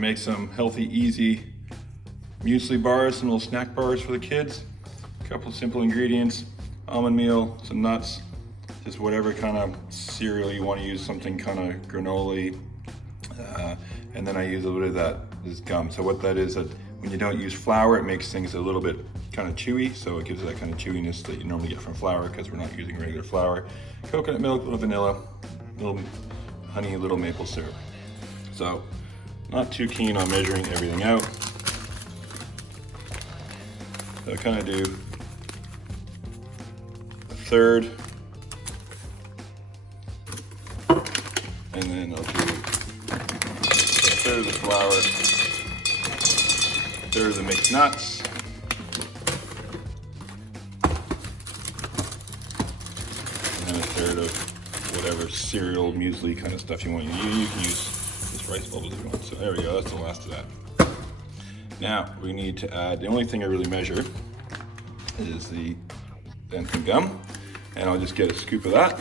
make some healthy, easy muesli bars, some little snack bars for the kids. A couple simple ingredients, almond meal, some nuts, just whatever kind of cereal you want to use, something kind of granola, and then I use a little bit of this gum. So what that is, that when you don't use flour, it makes things a little bit kind of chewy, so it gives it that kind of chewiness that you normally get from flour because we're not using regular flour. Coconut milk, a little vanilla, little honey, a little maple syrup. So not too keen on measuring everything out. So I kind of do a third, and then I'll do a third of the flour, a third of the mixed nuts, and a third of whatever cereal, muesli kind of stuff you want. You can use this rice bubbles if you want. So there we go, that's the last of that. Now we need to add, the only thing I really measure is the xanthan gum, and I'll just get a scoop of that.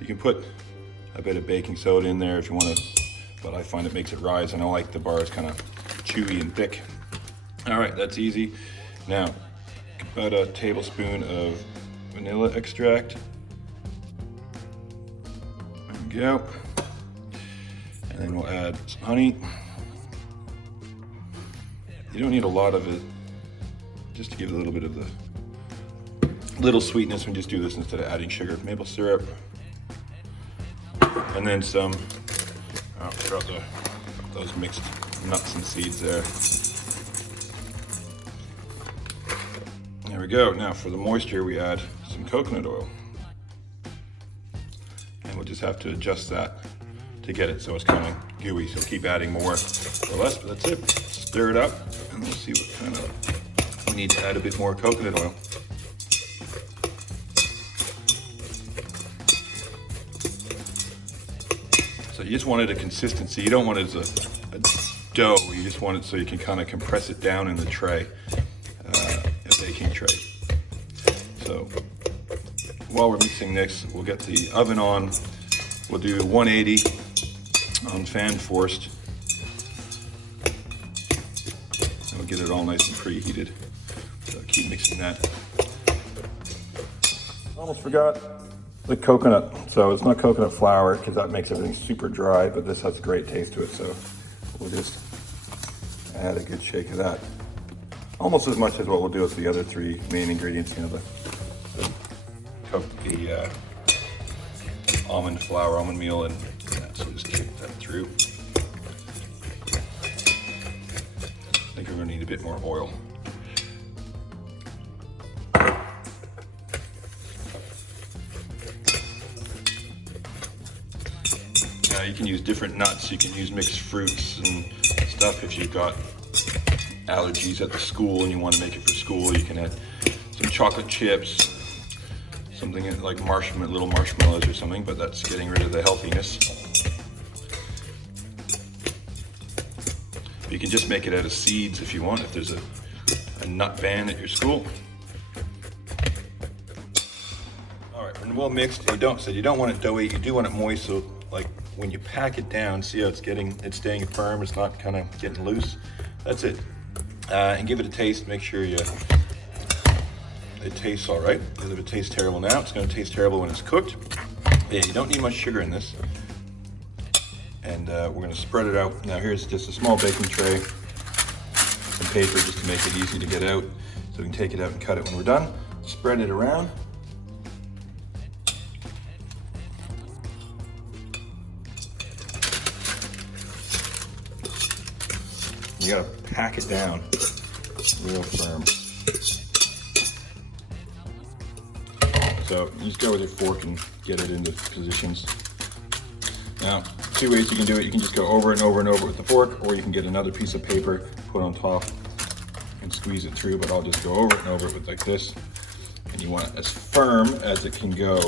You can put a bit of baking soda in there if you want to, but I find it makes it rise, and I like the bars kind of chewy and thick. All right, that's easy. Now, about a tablespoon of vanilla extract. There we go. And then we'll add some honey. You don't need a lot of it, just to give it a little bit of the little sweetness. We just do this instead of adding sugar. Maple syrup. And then some, throughout those mixed nuts and seeds there. There we go. Now for the moisture, we add some coconut oil. And we'll just have to adjust that to get it so it's kind of gooey. So keep adding more or less, but that's it. Stir it up, and we'll see what kind of, we need to add a bit more coconut oil. So you just want it a consistency. You don't want it as a dough. You just want it so you can kind of compress it down in the tray, a baking tray. So while we're mixing this, we'll get the oven on. We'll do 180 on fan forced. And we'll get it all nice and preheated. So keep mixing that. Almost forgot the coconut. So it's not coconut flour because that makes everything super dry, but this has a great taste to it. So we'll just add a good shake of that. Almost as much as what we'll do with the other three main ingredients, you know, the almond flour, almond meal, and that. So just kick that through. I think we're gonna need a bit more oil. Now you can use different nuts, you can use mixed fruits and stuff. If you've got allergies at the school and you want to make it for school, you can add some chocolate chips, something like little marshmallows or something, but that's getting rid of the healthiness. You can just make it out of seeds if you want, if there's a nut ban at your school. All right, when well mixed, you don't want it doughy, you do want it moist, so like when you pack it down, see how it's staying firm, it's not kind of getting loose. That's it. And give it a taste, make sure it tastes all right, because if it tastes terrible now, it's going to taste terrible when it's cooked. Yeah, you don't need much sugar in this. And we're going to spread it out. Now here's just a small baking tray, some paper just to make it easy to get out, so we can take it out and cut it when we're done. Spread it around. You gotta pack it down real firm. So you just go with your fork and get it into positions. Now, two ways you can do it. You can just go over and over and over with the fork, or you can get another piece of paper, put on top, and squeeze it through, but I'll just go over it and over it with like this. And you want it as firm as it can go.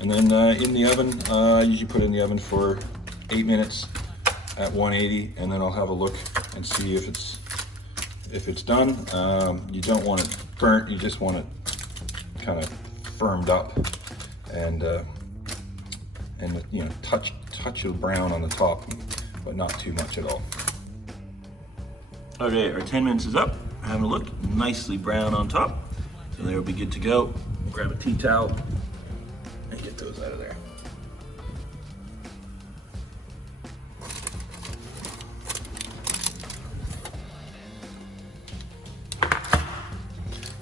And then in the oven, I usually put it in the oven for 8 minutes at 180, and then I'll have a look and see if it's done. You don't want it burnt, you just want it kind of firmed up. And and you know, touch of brown on the top, but not too much at all. Okay, our 10 minutes is up. Having a look, nicely brown on top. So they'll be good to go. Grab a tea towel and get those out of there.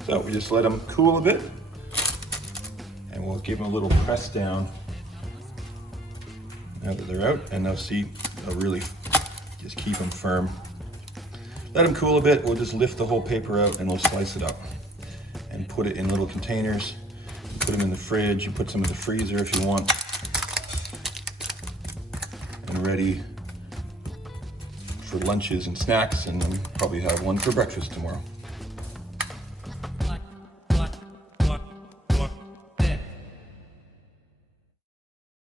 So we just let them cool a bit, and we'll give them a little press down now that they're out, and they'll see, they'll really just keep them firm. Let them cool a bit, we'll just lift the whole paper out and we'll slice it up and put it in little containers. Put them in the fridge, you put some in the freezer if you want, and ready for lunches and snacks, and then probably have one for breakfast tomorrow.